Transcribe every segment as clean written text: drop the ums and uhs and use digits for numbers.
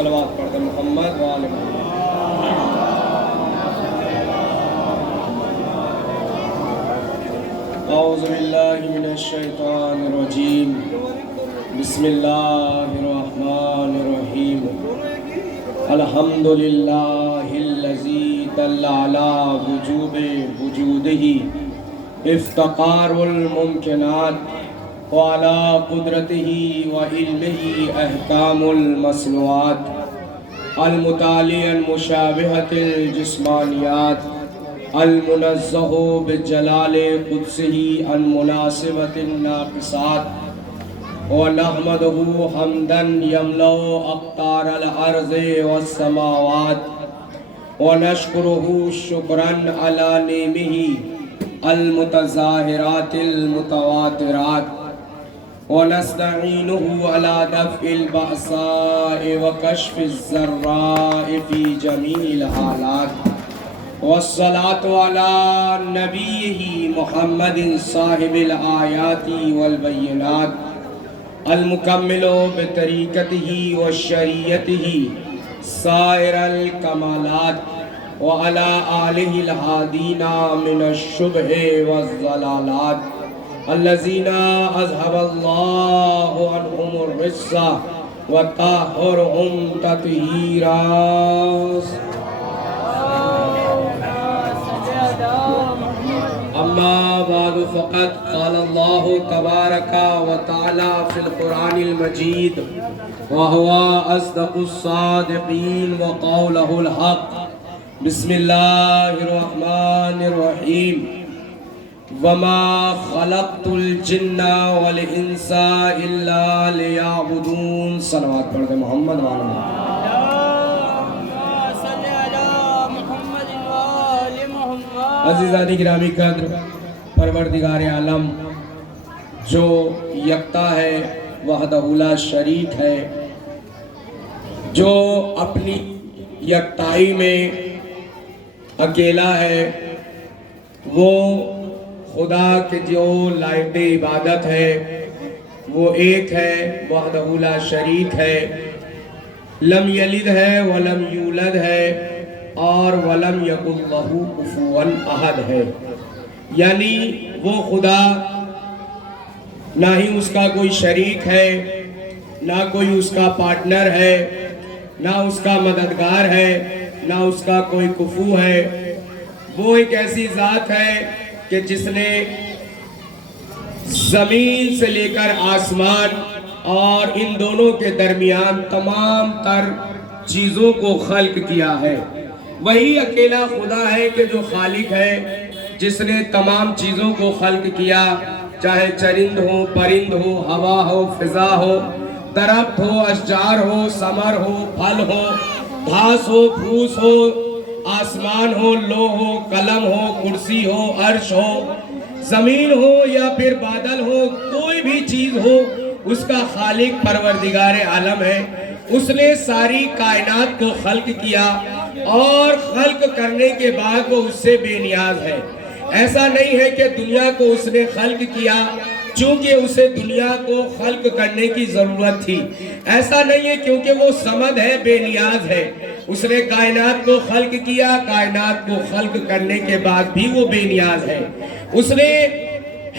صلوات پڑھ دیں محمد و آل محمد۔ اعوذ باللہ من الشیطان الرجیم، بسم اللہ الرحمن الرحیم۔ الحمدللہ الذی دل علی وجوب وجودہ افتقار الممکنات وعلی قدرتہ وعلمہ احکام المصنوعات المتعلی عن مشابہۃ الجسمانیات المنزہ بجلال قدسہ عن مناسبۃ الناقصات ونحمدہ حمدا یملأ اقطار الارض والسماوات ونشکرہ شکرا علی نعمہ المتظاہرات المتواترات ونستعینہ علی دفع البأساء وکشف الضراء فی جمیع الحالات والصلاة علی نبیہ محمد صاحب الآیات والبینات المکمل بطریقتہ وشریعتہ سائر الکمالات وعلی آلہ الہادین من الشبہ والضلالات الذین اذھب اللہ عنہم الرجس وطہرہم تطہیرا۔ اما بعد فقد قال اللہ تبارک و تعالی فی القرآن المجید وهو اصدق الصادقین وقولہ الحق۔ بسم اللہ الرحمن الرحیم۔ وما خلقت الجن والانس الا لیعبدون۔ صلوات پڑھ دیں محمد وعلی محمد۔ عزیزانی گرامی قدر، پروردگار عالم جو یکتا ہے، وحدہ لا شریک ہے، جو اپنی یکتائی میں اکیلا ہے، وہ خدا کے جو لائق عبادت ہے وہ ایک ہے، وحدہ لا شریک ہے، لم یلد ہے ولم یولد ہے اور وَلَمْ يَكُنْ لَهُ كُفُوًا أَحَدٌ ہے، یعنی وہ خدا نہ ہی اس کا کوئی شریک ہے، نہ کوئی اس کا پارٹنر ہے، نہ اس کا مددگار ہے، نہ اس کا کوئی کفو ہے۔ وہ ایک ایسی ذات ہے کہ جس نے زمین سے لے کر آسمان اور ان دونوں کے درمیان تمام تر چیزوں کو خلق کیا ہے۔ وہی اکیلا خدا ہے کہ جو خالق ہے، جس نے تمام چیزوں کو خلق کیا، چاہے چرند ہو، پرند ہو، ہوا ہو، فضا ہو، درخت ہو، اشجار ہو، ثمر ہو، پھل ہو، گھاس ہو، پھوس ہو، آسمان ہو، لوح ہو، قلم ہو، کرسی ہو، عرش ہو، زمین ہو یا پھر بادل ہو، کوئی بھی چیز ہو، اس کا خالق پروردگار عالم ہے۔ اس نے ساری کائنات کو خلق کیا اور خلق کرنے کے بعد وہ اس سے بے نیاز ہے۔ ایسا نہیں ہے کہ دنیا کو اس نے خلق کیا چونکہ اسے دنیا کو خلق کرنے کی ضرورت تھی، ایسا نہیں ہے کیونکہ وہ صمد ہے، بے نیاز ہے۔ اس نے کائنات کو خلق کیا، کائنات کو خلق کرنے کے بعد بھی وہ بے نیاز ہے۔ اس نے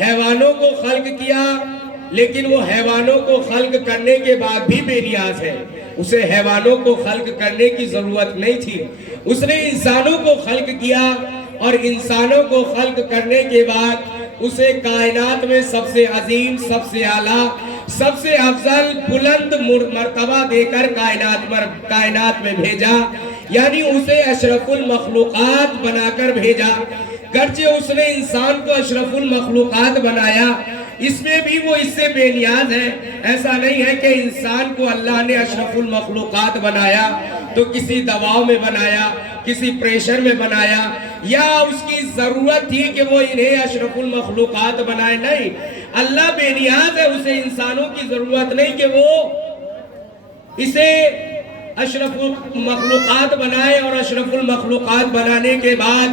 حیوانوں کو خلق کیا لیکن وہ حیوانوں کو خلق کرنے کے بعد بھی بے نیاز ہے، اسے حیوانوں کو خلق کرنے کی ضرورت نہیں تھی۔ اس نے انسانوں کو خلق کیا اور انسانوں کو خلق کرنے کے بعد اسے کائنات میں سب سے عظیم، سب سے اعلیٰ، سب سے افضل بلند مرتبہ دے کر کائنات میں بھیجا، یعنی اسے اشرف المخلوقات بنا کر بھیجا۔ گرچہ اس نے انسان کو اشرف المخلوقات بنایا، اس میں بھی وہ اس سے بے نیاز ہے۔ ایسا نہیں ہے کہ انسان کو اللہ نے اشرف المخلوقات بنایا تو کسی دواؤں میں بنایا، کسی پریشر میں بنایا، یا اس کی ضرورت تھی کہ وہ انہیں اشرف المخلوقات بنائے، نہیں۔ اللہ بے نیاز ہے، اسے انسانوں کی ضرورت نہیں کہ وہ اسے اشرف المخلوقات بنائے اور اشرف المخلوقات بنانے کے بعد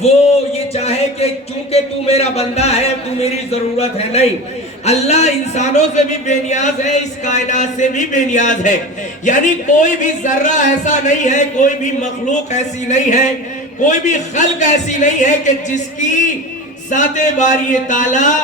وہ یہ چاہے کہ چونکہ تو میرا بندہ ہے تو میری ضرورت ہے، نہیں۔ اللہ انسانوں سے بھی بے نیاز ہے، اس کائنات سے بھی بے نیاز ہے. یعنی کوئی بھی ذرہ ایسا نہیں ہے، کوئی بھی مخلوق ایسی نہیں ہے، کوئی بھی خلق ایسی نہیں ہے کہ جس کی ذات باری تعالیٰ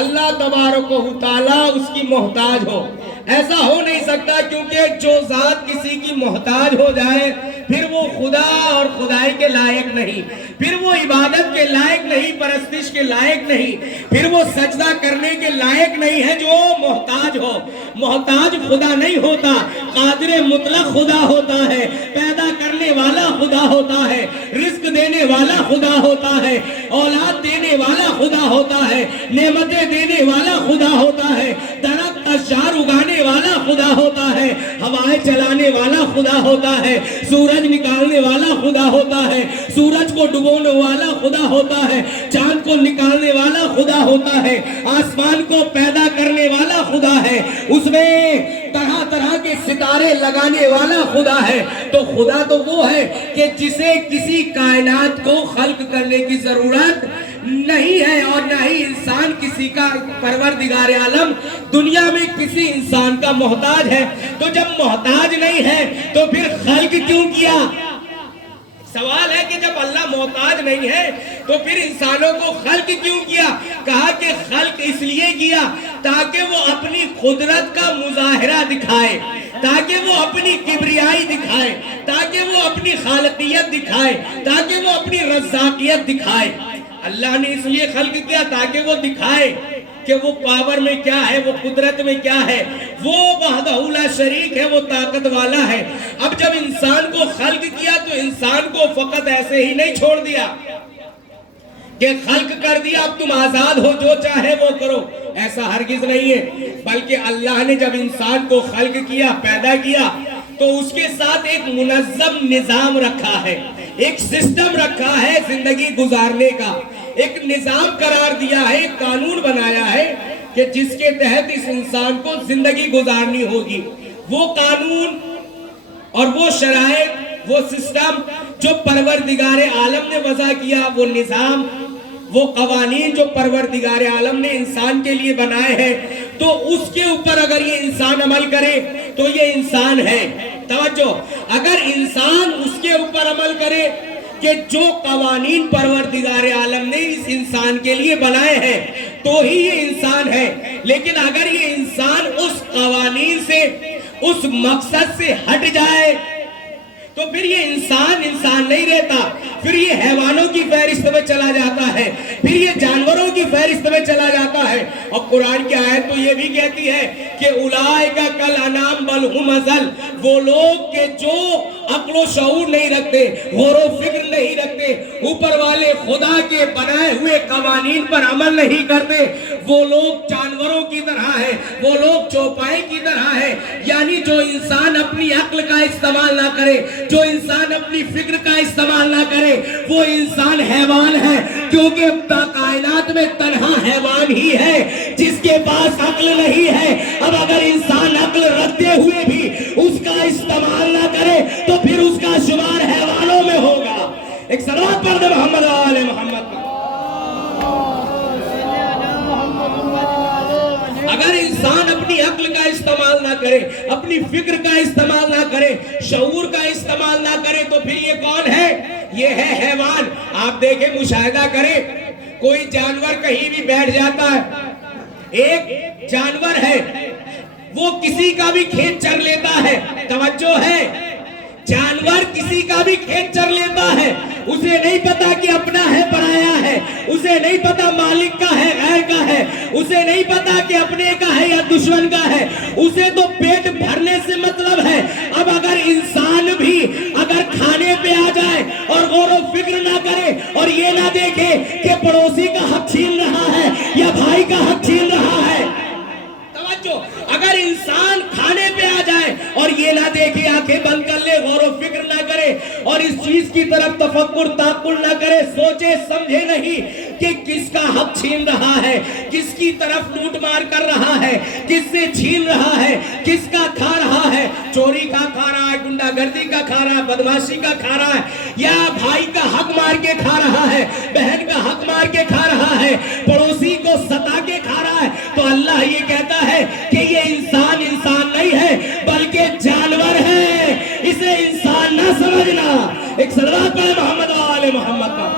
اللہ تبارک و تعالیٰ اس کی محتاج ہو. ایسا ہو نہیں سکتا، کیونکہ جو ذات کسی کی محتاج ہو جائے پھر وہ خدا اور خدائی کے لائق نہیں، پھر وہ عبادت کے لائق نہیں، پرستش کے لائق نہیں، پھر وہ سجدہ کرنے کے لائق نہیں ہے جو محتاج ہو. محتاج خدا نہیں ہوتا، قادر مطلق خدا ہوتا ہے، پیدا کرنے والا خدا ہوتا ہے، رزق دینے والا خدا ہوتا ہے، اولاد دینے والا خدا ہوتا ہے، نعمتیں دینے والا خدا ہوتا ہے، درخت اشجار اگانے والا خدا ہوتا ہے، ہوائیں چلانے والا خدا ہوتا ہے، سورج نکالنے والا خدا ہوتا ہے، سورج کو ڈبونے والا خدا ہوتا ہے، چاند کو نکالنے والا خدا ہوتا ہے، آسمان کو پیدا کرنے والا خدا ہے، اس میں طرح طرح کے ستارے لگانے والا خدا ہے. تو خدا تو وہ ہے کہ جسے کسی کائنات کو خلق کرنے کی ضرورت نہیں ہے، اور نہ ہی انسان کسی کا پروردگار عالم دنیا میں کسی انسان کا محتاج ہے. تو جب محتاج نہیں ہے تو پھر خلق کیوں کیا؟ سوال ہے کہ جب اللہ محتاج نہیں ہے تو پھر انسانوں کو خلق کیوں کیا؟ کہا کہ خلق اس لیے کیا تاکہ وہ اپنی قدرت کا مظاہرہ دکھائے، تاکہ وہ اپنی کبریائی دکھائے، تاکہ وہ اپنی خالقیت دکھائے، تاکہ وہ اپنی رزاقیت دکھائے. اللہ نے اس لیے خلق کیا تاکہ وہ دکھائے کہ وہ پاور میں کیا ہے، وہ قدرت میں کیا ہے، وہ وحدہ لا شریک ہے، وہ طاقت والا ہے. اب جب انسان کو خلق کیا تو انسان کو فقط ایسے ہی نہیں چھوڑ دیا کہ خلق کر دیا اب تم آزاد ہو، جو چاہے وہ کرو. ایسا ہرگز نہیں ہے، بلکہ اللہ نے جب انسان کو خلق کیا، پیدا کیا، تو اس کے ساتھ ایک منظم نظام رکھا ہے، ایک سسٹم رکھا ہے زندگی گزارنے کا، ایک نظام قرار دیا ہے، ایک قانون بنایا ہے کہ جس کے تحت اس انسان کو زندگی گزارنی ہوگی. وہ قانون اور وہ شرائط، وہ سسٹم جو پروردگار عالم نے وضع کیا، وہ نظام، وہ قوانین جو پروردگار عالم نے انسان کے لیے بنائے ہیں، تو اس کے اوپر اگر یہ انسان عمل کرے تو یہ انسان ہے. توجہ، اگر انسان اس کے اوپر عمل کرے کہ جو قوانین پروردگار عالم نے اس انسان کے لیے بنائے ہیں تو ہی یہ انسان ہے. لیکن اگر یہ انسان اس قوانین سے، اس مقصد سے ہٹ جائے تو پھر یہ انسان نہیں رہتا، پھر یہ حیوانوں کی فہرست میں چلا جاتا ہے، پھر یہ جانوروں کی فہرست میں چلا جاتا ہے. اور قرآن کی آیت تو یہ بھی کہتی ہے کہ اولئک کالانعام بل ھم اضل، وہ لوگ کہ جو عقل و شعور نہیں رکھتے، غور و فکر نہیں رکھتے، اوپر والے خدا کے بنائے ہوئے قوانین پر عمل نہیں کرتے، وہ لوگ جانوروں کی طرح ہے، وہ لوگ چوپائے کی طرح ہے. یعنی جو انسان اپنی عقل کا استعمال نہ کرے، جو انسان اپنی فکر کا استعمال نہ کرے، وہ انسان حیوان ہے. کیونکہ کائنات میں تنہا حیوان ہی ہے جس کے پاس عقل نہیں ہے. اب اگر انسان عقل رکھتے ہوئے بھی اس کا استعمال نہ کرے تو پھر اس کا شمار حیوانوں میں ہوگا. ایک صلوات پڑھ دے محمد آل محمد پر. اگر انسان اپنی عقل کا استعمال نہ کرے، اپنی فکر کا استعمال نہ کرے، شعور کا استعمال نہ کرے تو پھر یہ کون ہے؟ یہ ہے حیوان. آپ دیکھیں، مشاہدہ کریں، کوئی جانور کہیں بھی بیٹھ جاتا ہے. ایک جانور ہے، وہ کسی کا بھی کھیت چر لیتا ہے. توجہ ہے، جانور کسی کا بھی کھیت چر لیتا ہے. اسے نہیں پتا کہ اپنا ہے پرایا ہے، اسے نہیں پتا مالک کا ہے غیر کا ہے، اسے نہیں پتا کہ اپنے کا ہے یا دشمن کا ہے. اسے تو پیٹ بھرنے سے مطلب ہے. اب اگر انسان بھی اگر کھانے پہ آ جائے اور غور و فکر نہ کرے اور یہ نہ دیکھے کہ پڑوسی کا حق چھین رہا ہے یا بھائی کا حق چھین رہا ہے، اگر انسان کھانے پہ آ جائے اور یہ نہ دیکھے، آنکھیں بند کر لے، غور و فکر نہ کرے اور اس چیز کی طرف تفکر تعقل نہ کرے، سوچے سمجھے نہیں کہ کس کا حق چھین رہا ہے، کس کی طرف لوٹ مار کر رہا ہے، کس سے چھین رہا ہے، کس کا کھا رہا ہے، چوری کا کھا رہا ہے، گنڈا گردی کا کھا رہا ہے، بدماشی کا کھا رہا ہے، یا بھائی کا حق مار کے کھا رہا ہے، بہن کا حق مار کے کھا رہا ہے، پڑوسی کو ستا کے کھا رہا ہے، تو صلوات پڑھیں محمد و آل محمد کا۔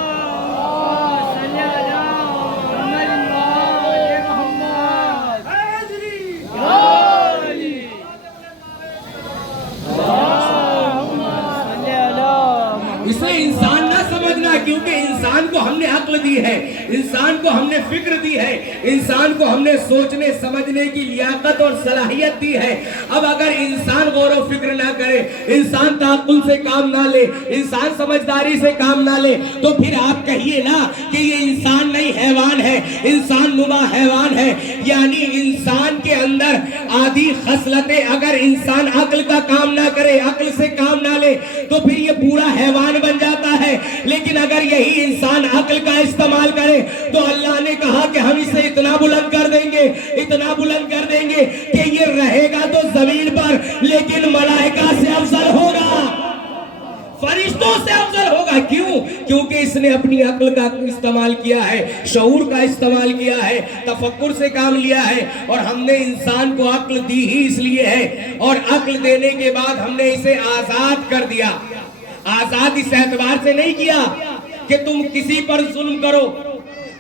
اسے انسان نہ سمجھنا، کیونکہ انسان کو ہم نے عقل دی ہے، انسان کو ہم نے فکر دی ہے، انسان کو ہم نے سوچنے سمجھنے کی لیاقت اور صلاحیت دی ہے۔ اب اگر انسان غور و فکر نہ کرے، انسان تعقل سے کام نہ لے، انسان سمجھداری سے کام نہ لے، تو پھر آپ کہیے نا کہ یہ انسان نہیں حیوان ہے، انسان نما حیوان ہے۔ یعنی انسان کے اندر آدھی خصلتیں اگر انسان عقل کا کام نہ کرے، عقل سے کام نہ لے، تو پھر یہ پورا حیوان بن جاتا ہے۔ لیکن اگر یہی انسان عقل کا استعمال کرے تو اللہ نے کہا کہ ہم اسے اتنا بلند کر دیں گے، اتنا بلند کر دیں گے کہ یہ رہے گا تو زمین پر لیکن ملائکہ سے افضل ہوگا، فرشتوں سے افضل ہوگا۔ کیوں؟ کیونکہ اس نے اپنی عقل کا استعمال کیا ہے، شعور کا استعمال کیا ہے، تفکر سے کام لیا ہے۔ اور ہم نے انسان کو عقل دی ہی اس لیے ہے، اور عقل دینے کے بعد ہم نے اسے آزاد کر دیا۔ آزاد اس اعتبار سے نہیں کیا کہ تم کسی پر ظلم کرو،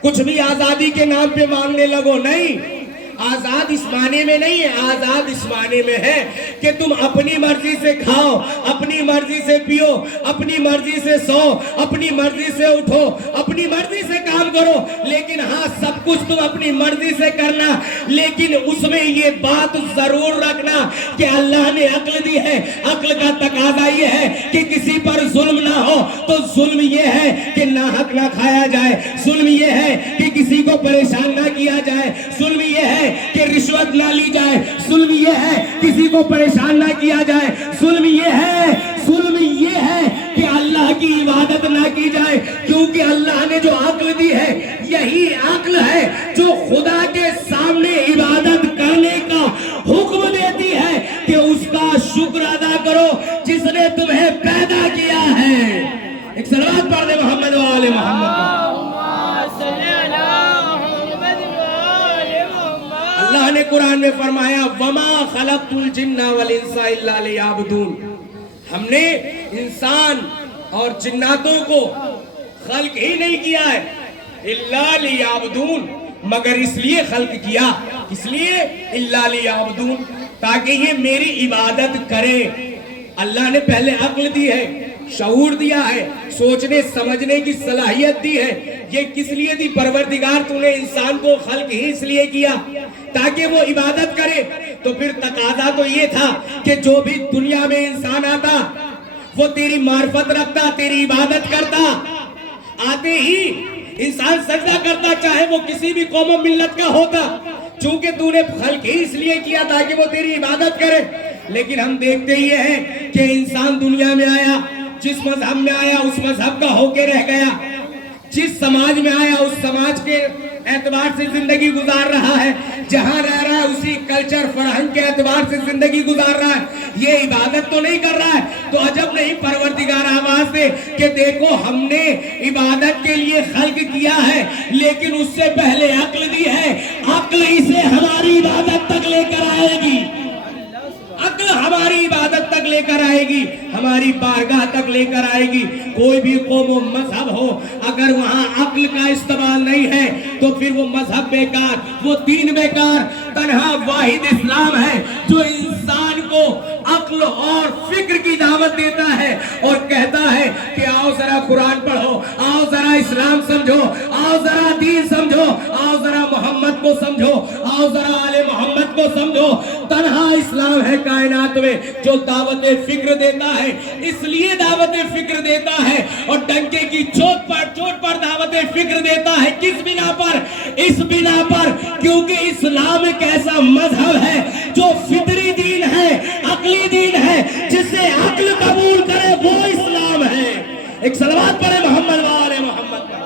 کچھ بھی آزادی کے نام پہ مانگنے لگو، نہیں۔ آزاد اس معنی میں نہیں ہے، آزاد اس معنی میں ہے کہ تم اپنی مرضی سے کھاؤ، اپنی مرضی سے پیو، اپنی مرضی سے سو، اپنی مرضی سے اٹھو، اپنی مرضی سے کام کرو، لیکن ہاں سب کچھ تم اپنی مرضی سے کرنا، لیکن اس میں یہ بات ضرور رکھنا کہ اللہ نے عقل دی ہے، عقل کا تقاضا یہ ہے کہ کسی پر ظلم نہ ہو۔ تو ظلم یہ ہے کہ ناحق نہ کھایا جائے، ظلم یہ ہے کہ کسی کو پریشان نہ کیا جائے، ظلم یہ ہے کہ رشوت نہ لی جائے، ظلم یہ ہے کسی کو پریشان نہ کیا جائے، ظلم یہ ہے کہ اللہ کی عبادت نہ کی جائے، کیونکہ اللہ نے جو عقل دی ہے یہی عقل ہے جو خدا کے سامنے عبادت کرنے کا حکم دیتی ہے کہ اس کا شکر ادا کرو جس نے تمہیں پیدا کیا ہے۔ ایک صلوات پڑھ دے محمد و آل محمد کا۔ اللہ نے قرآن میں فرمایا وَمَا خَلَقْتُ الْجِنَّ وَالْإِنسَ إِلَّا لِيَعْبُدُونَ، ہم نے انسان اور جناتوں کو خلق ہی نہیں کیا ہے إِلَّا لِيَعْبُدُونَ، مگر اس لیے خلق کیا، اس لیے إِلَّا لِيَعْبُدُونَ، تاکہ یہ میری عبادت کرے۔ اللہ نے پہلے عقل دی ہے، شعور دیا ہے، سوچنے سمجھنے کی صلاحیت دی ہے۔ یہ کس لیے دی؟ پروردگار تو نے انسان کو خلق ہی اس لیے کیا تاکہ وہ عبادت کرے۔ تو پھر تقاضا تو یہ تھا کہ جو بھی دنیا میں انسان آتا وہ تیری معرفت رکھتا، تیری عبادت کرتا، آتے ہی انسان سجدہ کرتا، چاہے وہ کسی بھی قوم و ملت کا ہوتا، چونکہ تو نے خلق ہی اس لیے کیا تاکہ وہ تیری عبادت کرے۔ لیکن ہم دیکھتے یہ ہیں کہ انسان دنیا میں آیا، جس مذہب میں آیا اس مذہب کا ہو کے رہ گیا، جس سماج میں آیا اس سماج کے اعتبار سے زندگی گزار رہا ہے، جہاں رہ رہا ہے اسی کلچر فرہنگ کے اعتبار سے زندگی گزار رہا ہے، یہ عبادت تو نہیں کر رہا ہے۔ تو عجب نہیں پروردگار آواز دے کہ دیکھو ہم نے عبادت کے لیے خلق کیا ہے، لیکن اس سے پہلے عقل دی ہے، عقل اسے ہماری عبادت تک لے کر آئے گی، عقل ہماری عبادت تک لے کر آئے گی، ہماری بارگاہ تک لے کر آئے گی۔ کوئی بھی قوم و مذہب ہو، اگر وہاں عقل کا استعمال نہیں ہے تو پھر وہ مذہب بیکار، وہ دین بیکار۔ تنہا واحد اسلام ہے جو انسان کو عقل اور فکر کی دعوت دیتا ہے اور کہتا ہے کہ آؤ ذرا قرآن پڑھو، آؤ ذرا اسلام سمجھو، آؤ ذرا دین سمجھو، آؤ ذرا محمد کو سمجھو، آؤ ذرا آل محمد کو سمجھو۔ تنہا اسلام ہے کائنات میں جو دعوت فکر دیتا ہے، اس لیے دعوت فکر دیتا ہے اور ڈنکے کی چوٹ پر دعوت فکر دیتا ہے۔ کس بنا پر؟ اس بنا پر کیونکہ اسلام ایک ایسا مذہب ہے جو فطری دین ہے، عقلی دین ہے، جسے عقل قبول کرے وہ اسلام ہے۔ ایک صلوات پڑھے محمد و آل محمد کا۔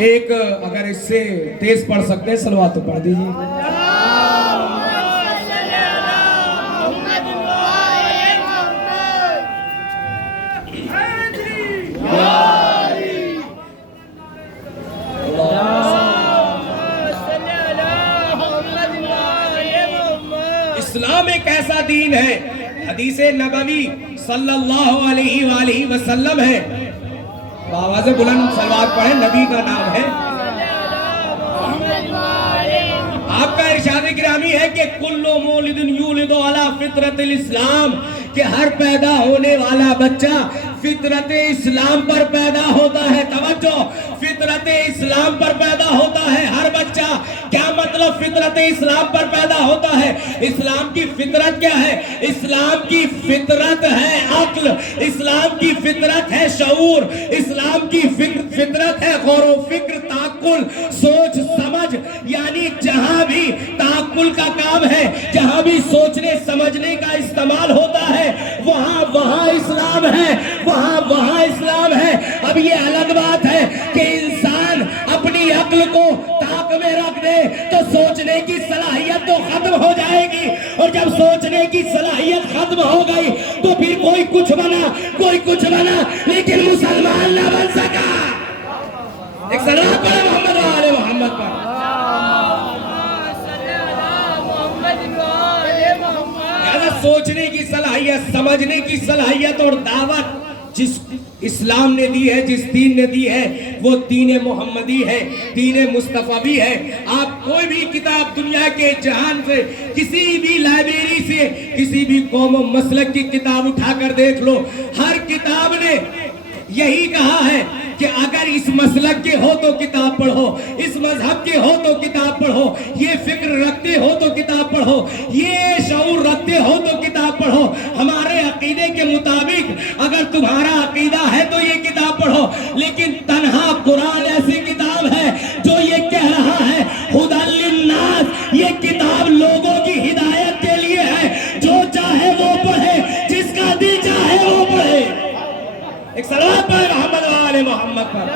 ایک اگر اس سے تیز پڑھ سکتے ہیں صلوات تو پڑھ دیجیے۔ اسلام ایک ایسا دین ہے حدیث نبوی صلی اللہ علیہ وآلہ وسلم ہے، آواز بلند صلوات پڑھیں، نبی کا نام ہے، آپ کا ارشاد گرامی ہے کہ کل مولد یولد علی فطرت الاسلام، کہ ہر پیدا ہونے والا بچہ فطرت اسلام پر پیدا ہوتا ہے. توجہ، فطرت اسلام پر پیدا ہوتا ہے ہر بچہ. کیا مطلب فطرت اسلام پر پیدا ہوتا ہے؟ اسلام کی فطرت کیا ہے؟ اسلام کی فطرت ہے عقل، اسلام کی فطرت ہے شعور، اسلام کی فطرت ہے غور و فکر، تعقل، سوچ سمجھ. یعنی جہاں بھی تعقل کا کام ہے، جہاں بھی سوچنے سمجھنے کا استعمال ہوتا ہے، وہاں اسلام ہے، وہاں اسلام ہے. اب یہ الگ بات ہے کہ انسان اپنی عقل کو طاق میں رکھ دے تو سوچنے کی صلاحیت تو ختم ہو جائے گی، اور جب سوچنے کی صلاحیت ختم ہو گئی تو پھر کوئی کچھ بنا لیکن مسلمان نہ بن سکا. ایک صلوات پڑھیں محمد و آل محمد پر. سوچنے کی صلاحیت، سمجھنے کی صلاحیت اور دعوت جس اسلام نے دی ہے، جس دین نے دی ہے، وہ دین محمدی ہے، دین مصطفی ہے. آپ کوئی بھی کتاب دنیا کے جہان سے، کسی بھی لائبریری سے، کسی بھی قوم و مسلک کی کتاب اٹھا کر دیکھ لو، ہر کتاب نے یہی کہا ہے کہ اگر اس مسلک کے ہو تو کتاب پڑھو، اس مذہب کے ہو تو کتاب پڑھو، یہ فکر رکھتے ہو تو کتاب پڑھو، یہ شعور رکھتے ہو تو کتاب پڑھو. ہمارے عقیدے کے مطابق اگر تمہارا عقیدہ ہے تو یہ کتاب پڑھو. لیکن تنہا قرآن ایسی کتاب ہے جو یہ کہہ رہا ہے ھدی للناس، یہ کتاب لوگوں کی ہدایت کے لیے ہے، جو چاہے وہ پڑھے، جس کا دل چاہے وہ پڑھے. ایک صلوات پڑھیں محمد و آل محمد پر.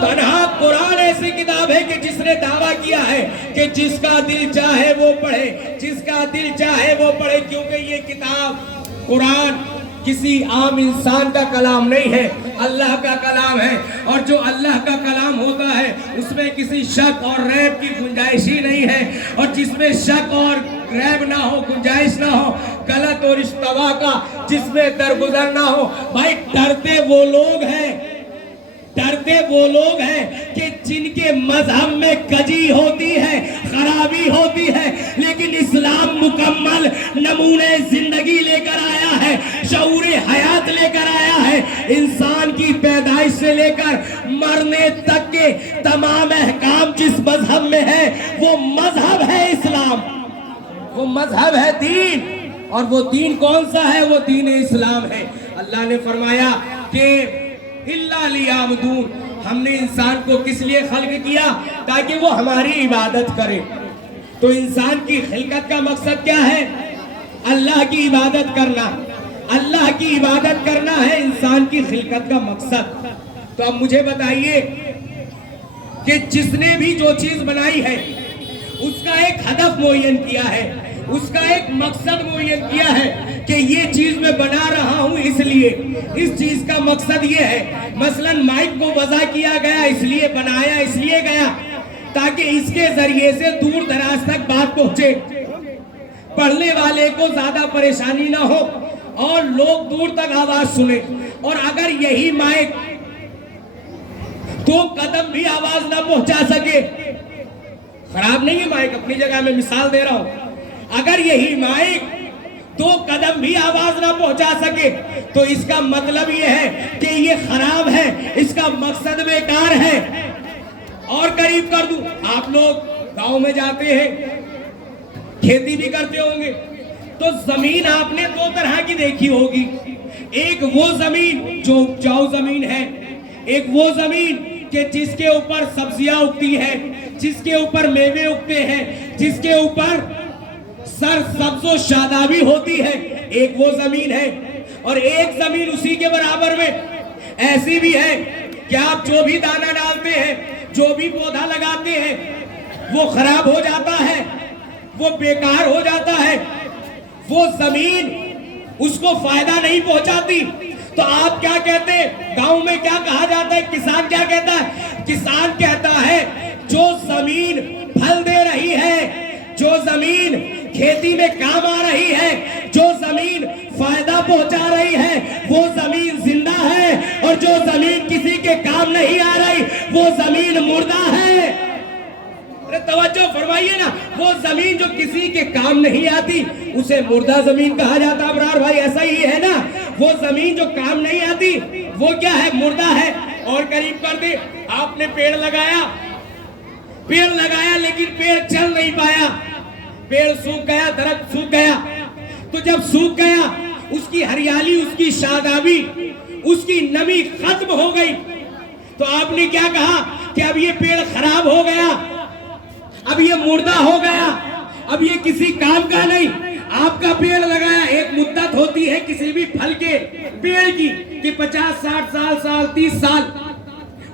تنہا قرآن ایسی کتاب ہے کہ جس نے دعویٰ کیا ہے کہ جس کا دل چاہے وہ پڑھے، جس کا دل چاہے وہ پڑھے. کیونکہ یہ کتاب قرآن کسی عام انسان کا کلام نہیں ہے، اللہ کا کلام ہے. اور جو اللہ کا کلام ہوتا ہے اس میں کسی شک اور ریب کی گنجائش ہی نہیں ہے. اور جس میں شک اور ریب نہ ہو، گنجائش نہ ہو، غلط اور اشتباہ کا جس میں درگزر نہ ہو. بھائی ڈرتے وہ لوگ ہیں کہ جن کے مذہب میں کجی ہوتی ہے، خرابی ہوتی ہے، لیکن اسلام مکمل نمونے زندگی لے کر آیا ہے، شعور حیات لے کر آیا ہے. انسان کی پیدائش سے لے کر مرنے تک کے تمام احکام جس مذہب میں ہے وہ مذہب ہے اسلام، وہ مذہب ہے دین. اور وہ دین کون سا ہے؟ وہ دین اسلام ہے. اللہ نے فرمایا کہ اِلَّا لِيَعْبُدُونَ، ہم نے انسان کو کس لیے خلق کیا؟ تاکہ وہ ہماری عبادت کرے. تو انسان کی خلقت کا مقصد کیا ہے؟ اللہ کی عبادت کرنا. اللہ کی عبادت کرنا ہے انسان کی خلقت کا مقصد. تو اب مجھے بتائیے کہ جس نے بھی جو چیز بنائی ہے اس کا ایک ہدف معین کیا ہے، اس کا ایک مقصد معین کیا ہے کہ یہ چیز میں بنا رہا ہوں اس لیے، اس چیز کا مقصد یہ ہے. مثلا مائک کو وضع کیا گیا اس لیے بنایا، اس لیے گیا تاکہ اس کے ذریعے سے دور دراز تک بات پہنچے، پڑھنے والے کو زیادہ پریشانی نہ ہو اور لوگ دور تک آواز سنیں. اور اگر یہی مائک دو قدم بھی آواز نہ پہنچا سکے، خراب نہیں ہے مائک، اپنی جگہ میں مثال دے رہا ہوں، اگر یہی مائک دو قدم بھی آواز نہ پہنچا سکے تو اس کا مطلب یہ ہے کہ یہ خراب ہے، اس کا مقصد بیکار ہے. اور قریب کر دوں، آپ لوگ گاؤں میں جاتے ہیں، کھیتی بھی کرتے ہوں گے، تو زمین آپ نے دو طرح کی دیکھی ہوگی. ایک وہ زمین جو اپجاؤ زمین ہے، ایک وہ زمین کہ جس کے اوپر سبزیاں اگتی ہیں، جس کے اوپر میوے اگتے ہیں، جس کے اوپر سر سبز و شادابی ہوتی ہے. ایک وہ زمین ہے. اور ایک زمین اسی کے برابر میں ایسی بھی ہے کہ آپ جو بھی دانہ ڈالتے ہیں، جو بھی پودا لگاتے ہیں، وہ خراب ہو جاتا ہے، وہ بیکار ہو جاتا ہے، وہ زمین اس کو فائدہ نہیں پہنچاتی. تو آپ کیا کہتے ہیں؟ گاؤں میں کیا کہا جاتا ہے؟ کسان کیا کہتا ہے؟ کسان کہتا ہے جو زمین پھل دے رہی ہے، جو زمین کھیتی میں کام آ رہی ہے، جو زمین فائدہ پہنچا رہی ہے، وہ زمین زندہ ہے، اور جو زمین کسی کے کام نہیں آ رہی وہ زمین مردہ ہے۔ توجہ فرمائیے نا، وہ زمین جو کسی کے کام نہیں آتی اسے مردہ زمین کہا جاتا۔ ابرار بھائی ایسا ہی ہے نا، وہ زمین جو کام نہیں آتی وہ کیا ہے؟ مردہ ہے۔ اور قریب کر دے، آپ نے پیڑ لگایا لیکن پیڑ چل نہیں پایا، پیڑ سوکھ گیا، درخت سوکھ گیا۔ تو جب سوکھ گیا، اس کی ہریالی، اس کی شادابی، اس کی نمی ختم ہو گئی، تو آپ نے کیا کہا کہ اب یہ پیڑ خراب ہو گیا، اب یہ مردہ ہو گیا، اب یہ کسی کام کا نہیں۔ آپ کا پیڑ لگایا، ایک مدت ہوتی ہے کسی بھی پھل کے پیڑ کی کہ 50 60 سال 30 سال،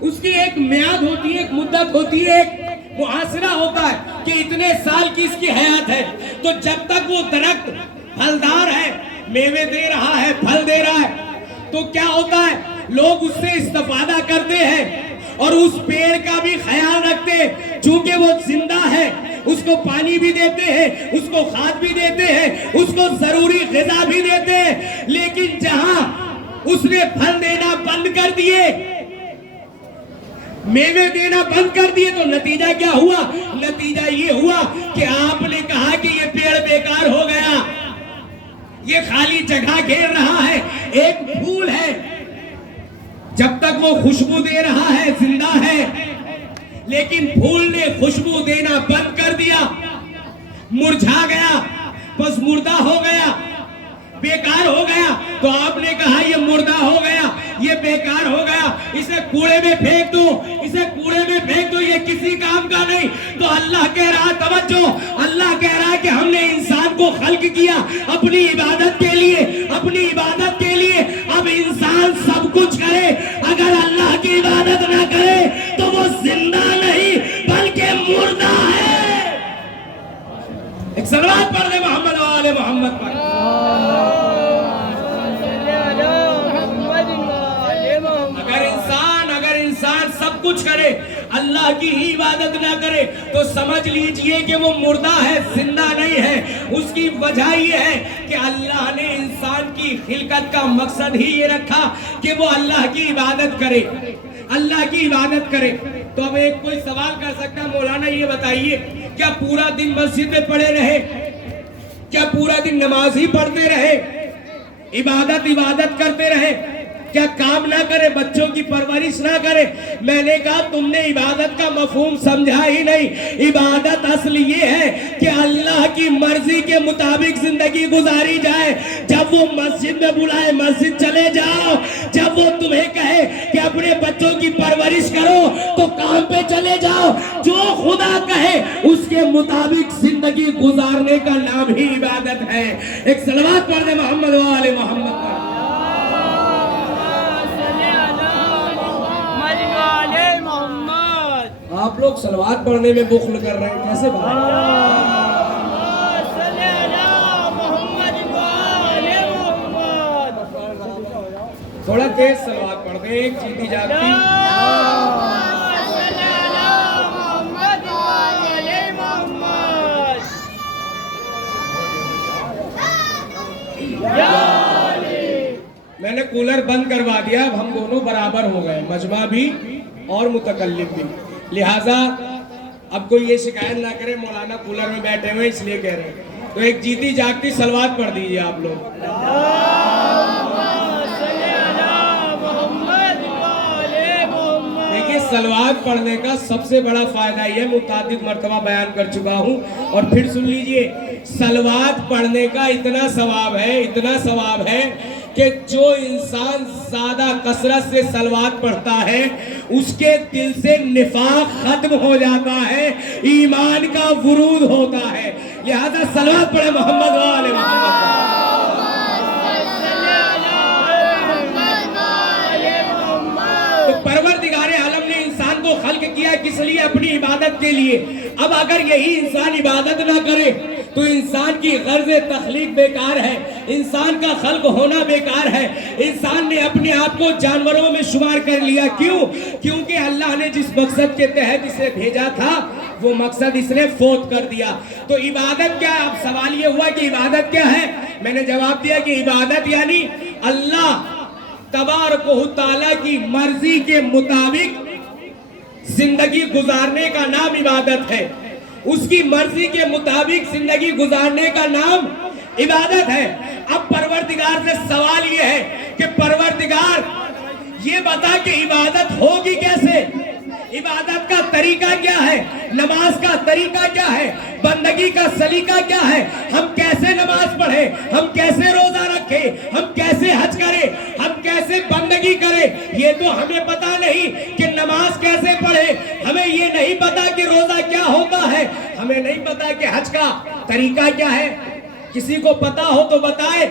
اس کی ایک میعاد ہوتی ہے، ایک مدت ہوتی ہے، ایک محاصرہ ہوتا ہے کہ اتنے سال کی اس کی حیات ہے۔ تو جب تک وہ درخت پھلدار ہے، میوے دے رہا ہے، پھل دے رہا ہے، تو کیا ہوتا ہے؟ لوگ اس سے استفادہ کرتے ہیں اور اس پیڑ کا بھی خیال رکھتے ہیں، چونکہ وہ زندہ ہے، اس کو پانی بھی دیتے ہیں، اس کو کھاد بھی دیتے ہیں، اس کو ضروری غذا بھی دیتے ہیں۔ لیکن جہاں اس نے پھل دینا بند کر دیے، میوے دینا بند کر دیے، تو نتیجہ کیا ہوا؟ نتیجہ یہ ہوا کہ آپ نے کہا کہ یہ پیڑ بیکار ہو گیا، یہ خالی جگہ گھیر رہا ہے۔ ایک پھول ہے، جب تک وہ خوشبو دے رہا ہے زندہ ہے، لیکن پھول نے خوشبو دینا بند کر دیا، مرجھا گیا، بس مردہ ہو گیا، بیکار ہو گیا۔ تو آپ نے کہا یہ مردہ ہو گیا، یہ بیکار ہو گیا، اسے کوڑے میں پھینک دو، اسے کوڑے میں پھینک دو، یہ کسی کام کا نہیں۔ تو اللہ کہہ رہا، توجہ، اللہ کہہ رہا کہ ہم نے انسان کو خلق کیا اپنی عبادت کے لیے، اپنی عبادت کے لیے۔ اب انسان سب کچھ کرے، اگر اللہ کی عبادت نہ کرے تو وہ زندہ نہیں بلکہ مردہ ہے۔ ایک صلوات پڑھ دے محمد و آل محمد پر۔ اگر انسان سب کچھ کرے، اللہ کی ہی عبادت نہ کرے، تو سمجھ لیجئے کہ وہ مردہ ہے، زندہ نہیں ہے۔ اس کی وجہ یہ ہے کہ اللہ نے انسان کی خلقت کا مقصد ہی یہ رکھا کہ وہ اللہ کی عبادت کرے، اللہ کی عبادت کرے۔ تو اب ایک کوئی سوال کر سکتا ہے، مولانا یہ بتائیے، کیا پورا دن مسجد میں پڑے رہے، کیا پورا دن نماز ہی پڑھتے رہے، عبادت کرتے رہے، کیا کام نہ کرے، بچوں کی پرورش نہ کرے؟ میں نے کہا تم نے عبادت کا مفہوم سمجھا ہی نہیں۔ عبادت اصل یہ ہے کہ اللہ کی مرضی کے مطابق زندگی گزاری جائے۔ جب وہ مسجد میں بلائے مسجد چلے جاؤ، جب وہ تمہیں کہے کہ اپنے بچوں کی پرورش کرو تو کام پہ چلے جاؤ۔ جو خدا کہے اس کے مطابق زندگی گزارنے کا نام ہی عبادت ہے۔ ایک صلوات پڑھ دے محمد و آل محمد پر۔ آپ لوگ صلوات پڑھنے میں بخل کر رہے ہیں، کیسے بات؟ تھوڑا تیز صلوات پڑھ دیں، ایک چیٹی جاگتی۔ میں نے کولر بند کروا دیا، اب ہم دونوں برابر ہو گئے، مجمع بھی اور متکلم بھی، لہٰذا اب کوئی یہ شکایت نہ کرے مولانا کولر میں بیٹھے ہوئے اس لیے کہہ رہے ہیں۔ تو ایک جیتی جاگتی صلوات پڑھ دیجئے آپ لوگ۔ دیکھیے صلوات پڑھنے کا سب سے بڑا فائدہ یہ متعدد مرتبہ بیان کر چکا ہوں، اور پھر سن لیجئے، صلوات پڑھنے کا اتنا ثواب ہے کہ جو انسان زیادہ کثرت سے صلوات پڑھتا ہے اس کے دل سے نفاق ختم ہو جاتا ہے، ایمان کا ورود ہوتا ہے۔ لہذا صلوات پڑھے محمد و آل محمد۔ تو پروردگار عالم نے انسان کو خلق کیا کس لیے؟ اپنی عبادت کے لیے۔ اب اگر یہی انسان عبادت نہ کرے تو انسان کی غرض تخلیق بیکار ہے، انسان کا خلق ہونا بیکار ہے۔ انسان نے اپنے آپ کو جانوروں میں شمار کر لیا، کیوں؟ کیونکہ اللہ نے جس مقصد کے تحت اسے بھیجا تھا وہ مقصد اس نے فوت کر دیا. تو عبادت کیا ہے؟ اب سوال یہ ہوا کہ عبادت کیا ہے؟ میں نے جواب دیا کہ عبادت یعنی اللہ تبارک و تعالیٰ کی مرضی کے مطابق زندگی گزارنے کا نام عبادت ہے. اس کی مرضی کے مطابق زندگی گزارنے کا نام عبادت ہے. اب پروردگار سے سوال یہ ہے کہ پروردگار یہ بتا کہ عبادت ہوگی کیسے؟ عبادت کا طریقہ کیا ہے؟ نماز کا طریقہ کیا ہے؟ بندگی کا سلیقہ کیا ہے؟ ہم کیسے نماز پڑھیں؟ ہم کیسے روزہ رکھیں؟ ہم کیسے حج کریں؟ ہم کیسے بندگی کریں؟ یہ تو ہمیں پتا نہیں کہ نماز کیسے پڑھیں، ہمیں یہ نہیں پتا کہ روزہ کیا ہوتا ہے، ہمیں نہیں پتا کہ حج کا طریقہ کیا ہے. کسی کو پتا ہو تو بتائے،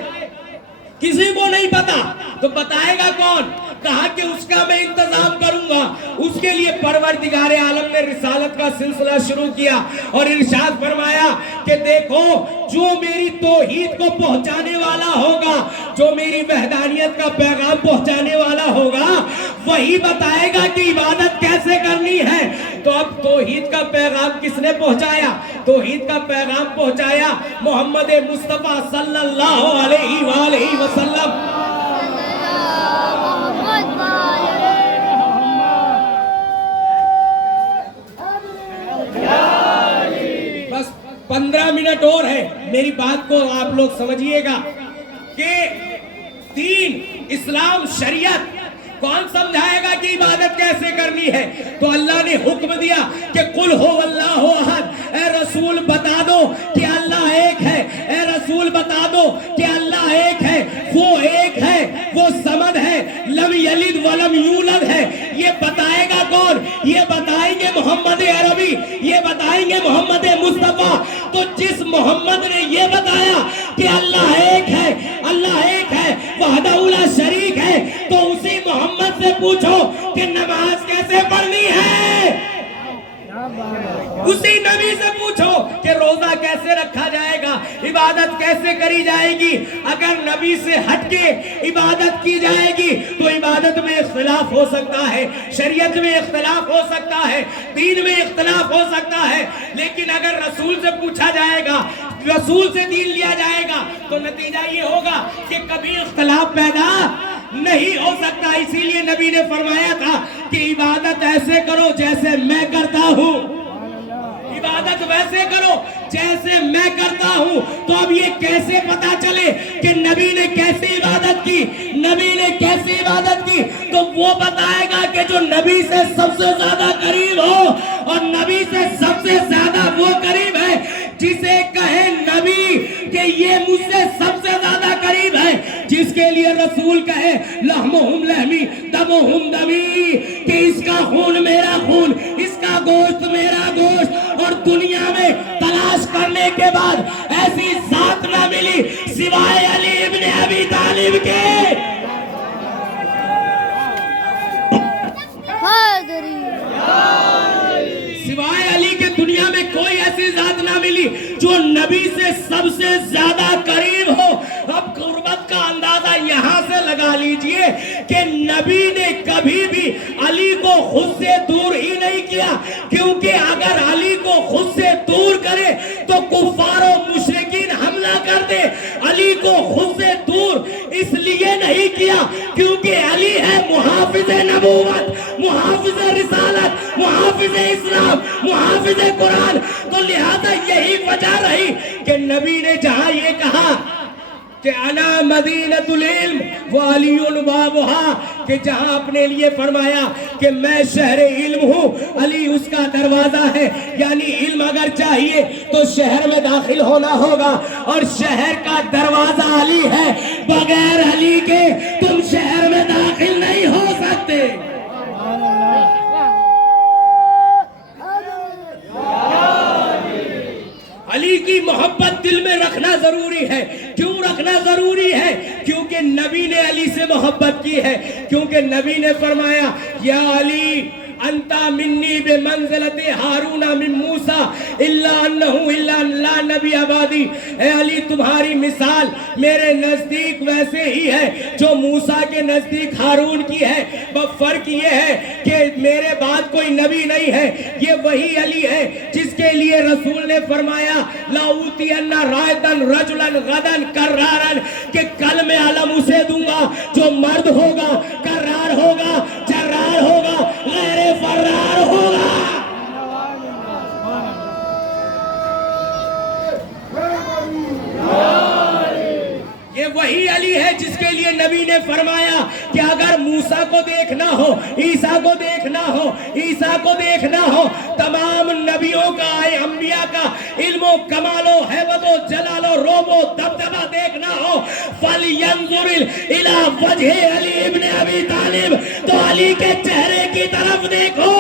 کسی کو نہیں پتا تو بتائے گا کون؟ کہا کہ اس کا میں انتظام کروں گا. اس کے لیے پروردگار عالم نے رسالت کا سلسلہ شروع کیا اور ارشاد فرمایا کہ دیکھو جو میری توحید کو پہنچانے والا ہوگا، جو میری وحدانیت کا پیغام پہنچانے والا ہوگا، وہی بتائے گا کہ عبادت کیسے کرنی ہے. تو اب توحید کا پیغام کس نے پہنچایا؟ توحید کا پیغام پہنچایا محمد مصطفیٰ صلی اللہ علیہ وآلہ وسلم. بس 15 منٹ اور ہے، میری بات کو آپ لوگ سمجھیے گا کہ دین، اسلام، شریعت کون سمجھائے گا کہ عبادت کیسے کرنی ہے؟ تو اللہ نے حکم دیا کہ قل ہو اللہ احد، اے رسول بتا دو کہ اللہ ایک ہے. اے رسول بتا دو کہ اللہ ایک ہے، وہ ایک ہے، وہ صمد ہے، لم یلد ولم یولد ہے. یہ بتائے گا کون؟ یہ بتائیں گے محمد عربی، یہ بتائیں گے محمد مصطفیٰ. تو جس محمد نے یہ بتایا کہ اللہ ایک ہے، اللہ ایک ہے، وحدہ لا شریک ہے، تو اسی محمد سے پوچھو کہ نماز کیسے پڑھنی ہے. اسی نبی سے پوچھو کہ روزہ کیسے رکھا جائے گا، عبادت کیسے کری جائے گی. اگر نبی سے ہٹ کے عبادت کی جائے گی تو عبادت میں اختلاف ہو سکتا ہے، شریعت میں اختلاف ہو سکتا ہے، دین میں اختلاف ہو سکتا ہے. لیکن اگر رسول سے پوچھا جائے گا، رسول سے دین لیا جائے گا، تو نتیجہ یہ ہوگا کہ کبھی اختلاف پیدا نہیں ہو سکتا. اسی لیے نبی نے فرمایا تھا کہ عبادت ایسے کرو جیسے میں کرتا ہوں، عبادت ویسے کرو جیسے میں کرتا ہوں. تو اب یہ کیسے پتا چلے کہ نبی نے کیسے عبادت کی، نبی نے کیسے عبادت کی؟ تو وہ بتائے گا کہ جو نبی سے سب سے زیادہ قریب ہو. اور نبی سے سب سے زیادہ وہ قریب ہے جسے کہے نبی کہ یہ مجھ سے سب سے زیادہ قریب ہے، جس کے لیے رسول کہے لحمہم لحمی دمہم دمی، کہ اس کا خون میرا خون، اس کا گوشت میرا گوشت. اور دنیا میں تلاش کرنے کے بعد ایسی ذات نہ ملی سوائے علی ابن ابی طالب کے. سوائے علی کے دنیا میں کوئی ایسی ذات نہ ملی جو نبی سے سب سے زیادہ قریب ہو. اب قربت کا اندازہ یہاں سے لگا لیجئے کہ نبی نے کبھی بھی علی کو خود سے دور ہی نہیں کیا، کیونکہ اگر علی کو خود سے دور کرے تو کفار و مشرکین حملہ کر دے. علی کو خود سے دور اس لیے نہیں کیا کیونکہ علی ہے محافظ نبوت، محافظ رسالت، محافظ اسلام، محافظ قرآن. تو لہذا یہی وجہ رہی کہ نبی نے جہاں یہ کہا کہ انا مدینۃ العلم وعلی بابھا، کہ جہاں اپنے لیے فرمایا کہ میں شہر علم ہوں، علی اس کا دروازہ ہے. یعنی علم اگر چاہیے تو شہر میں داخل ہونا ہوگا، اور شہر کا دروازہ علی ہے. بغیر علی کے تم شہر میں داخل نہیں ہو سکتے. علی کی محبت دل میں رکھنا ضروری ہے. کیوں رکھنا ضروری ہے؟ کیونکہ نبی نے علی سے محبت کی ہے. کیونکہ نبی نے فرمایا یا علی انتا منی بمنزلت ہارون من موسیٰ الا انہو الا لا نبی عبادی، اے علی تمہاری مثال میرے نزدیک ویسے ہی ہے جو موسیٰ کے نزدیک ہارون کی ہے، بس فرق یہ ہے کہ میرے بعد کوئی نبی نہیں ہے۔ یہ وہی علی ہے جس کے لیے رسول نے فرمایا لَأُوتِيَنَّ رَائِدًا رَجُلًا غَدًا كَرَّارًا، کہ کل میں علم اسے دوں گا جو مرد ہوگا، کرار ہوگا، جرار ہوگا، غیر فرار ہوگا۔ یہ وہی علی ہے جس کے لیے نبی نے فرمایا کہ اگر موسیٰ کو دیکھنا ہو، عیسیٰ کو دیکھنا ہو، عیسیٰ کو دیکھنا ہو، تمام نبیوں کا، انبیاء کا علم و کمال و حیبت و جلال و روب و دبدبہ دیکھنا ہو، فَلْيَنْظُرِ إِلَىٰ وَجْهِ عَلِي ابن ابی طالب، تو علی کے چہرے کی طرف دیکھو۔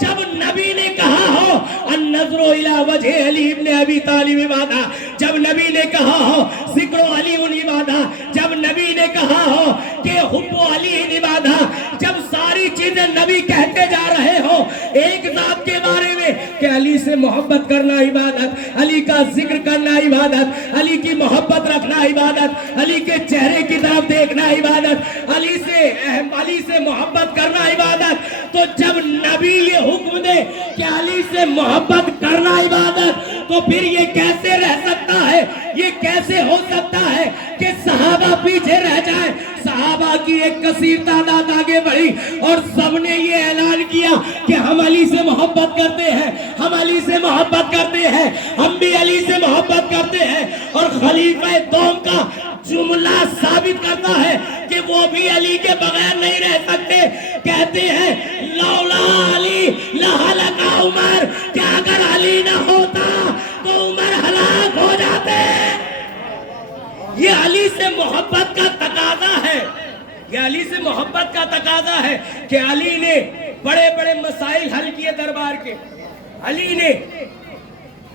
جب نبی نے کہا ہو النظر الى وجہ علی ابن ابی طالب عبادہ، جب نبی نے کہا ہو ذکر علی عبادہ، جب نبی نے کہا ہو کہ حب علی عبادہ، جب ساری چیزیں نبی کہتے جا رہے ہو ایک ذات کے بارے میں کہ علی سے محبت کرنا عبادت، علی کا ذکر کرنا عبادت، علی کی محبت رکھنا عبادت، علی کے چہرے کی طرف دیکھنا عبادت، علی سے محبت کرنا عبادت، تو جب نبی یہ حکم دے کہ علی سے محبت کرنا عبادت، تو پھر یہ کیسے رہ سکتا ہے، یہ کیسے ہو سکتا ہے کہ صحابہ پیچھے رہ جائیں؟ صحابہ کی ایک کثیر تعداد آگے بڑھی اور سب نے یہ اعلان کیا کہ ہم علی سے محبت کرتے ہیں، ہم علی سے محبت کرتے ہیں، ہم بھی علی سے محبت کرتے ہیں۔ اور خلیفہ دوم کا جملہ ثابت کرتا ہے کہ وہ بھی علی کے بغیر نہیں رہ سکتے، کہتے ہیں لولا علی لہلک عمر، کہ اگر علی نہ ہوتا تو عمر ہلاک ہو جاتے۔ یہ علی سے محبت کا تقاضا ہے، یہ علی سے محبت کا تقاضا ہے کہ علی نے بڑے بڑے مسائل حل کیے دربار کے، علی نے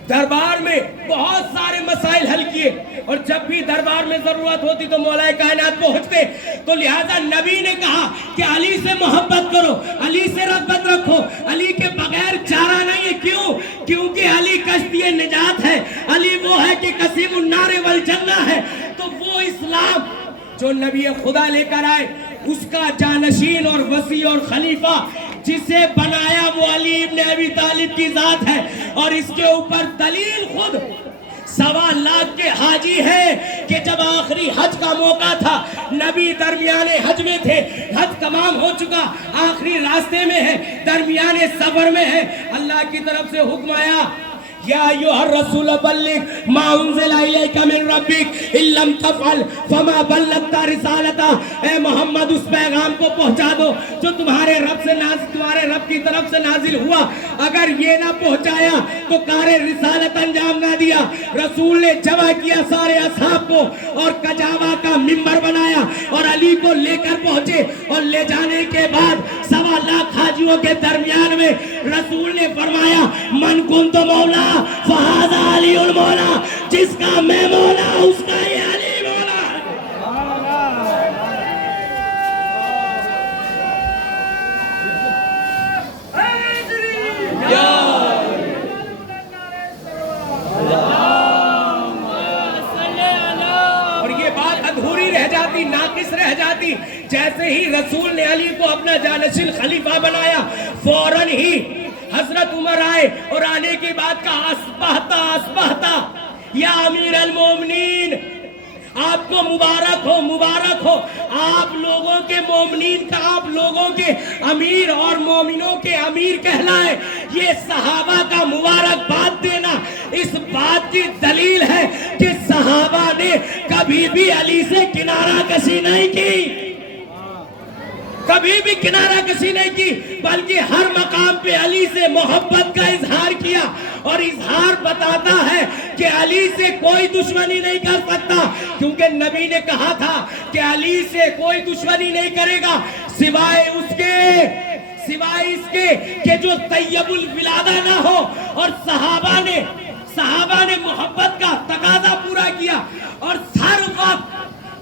دربار میں بہت سارے مسائل حل کیے، اور جب بھی دربار میں ضرورت ہوتی تو مولا کائنات پہنچتے، تو لہذا نبی نے کہا کہ علی سے محبت کرو، علی سے رغبت رکھو، علی کے بغیر چارہ نہیں ہے۔ کیوں؟ کیونکہ علی کشتی نجات ہے، علی وہ ہے کہ قسیم النار والجنہ ہے۔ تو وہ اسلام جو نبی خدا لے کر آئے، اس کا جانشین اور وسیع اور خلیفہ جسے بنایا وہ علی ابن ابی طالب کی ذات ہے، اور اس کے اوپر دلیل خود 1.25 لاکھ کے حاجی ہے کہ جب آخری حج کا موقع تھا، نبی درمیانے حج میں تھے، حج تمام ہو چکا، آخری راستے میں ہے، درمیانے سفر میں ہے، اللہ کی طرف سے حکم آیا یا ایھا الرسول بلغ ما انزل الیک من ربک ان لم تفعل فما بلغت رسالتہ، اے محمد اس پیغام کو پہنچا دو جو تمہارے رب کی طرف سے نازل ہوا، اگر یہ نہ پہنچایا تو کار رسالت انجام نہ دیا۔ رسول نے جمع کیا سارے اصحاب کو اور کجاوا کا ممبر بنایا اور علی کو لے کر پہنچے، اور لے جانے کے بعد 1.25 لاکھ حاجیوں کے درمیان میں رسول نے فرمایا من کنت مولا فہذا علی المولا، جس کا میں مولا اس کا یہ علی مولا۔ اور یہ بات ادھوری رہ جاتی، ناقص رہ جاتی، جیسے ہی رسول نے علی کو اپنا جانشین خلیفہ بنایا، فوراً ہی حضرت عمر آئے اور آنے کے بعد کہا اسبحتا یا امیر المومنین، آپ کو مبارک ہو، مبارک ہو، آپ لوگوں کے مومنین کا، آپ لوگوں کے امیر اور مومنوں کے امیر کہلائے۔ یہ صحابہ کا مبارک بات دینا اس بات کی دلیل ہے کہ صحابہ نے کبھی بھی علی سے کنارہ کشی نہیں کی، کبھی بھی کنارہ کشی نہیں کی، بلکہ ہر مقام پہ علی سے محبت کا اظہار کیا، اور اظہار بتاتا ہے کہ علی سے کوئی دشمنی نہیں کر سکتا، کیونکہ نبی نے کہا تھا کہ علی سے کوئی دشمنی نہیں کرے گا سوائے اس کے کہ جو طیب الولادہ نہ ہو۔ اور صحابہ نے محبت کا تقاضا پورا کیا، اور ہر وقت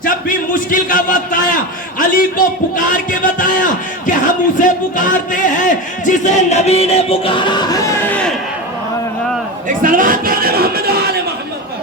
جب بھی مشکل کا وقت آیا علی کو پکار کے بتایا کہ ہم اسے پکارتے ہیں جسے نبی نے پکارا ہے. ایک صلوات پڑھ دیں محمد و آل محمد پر.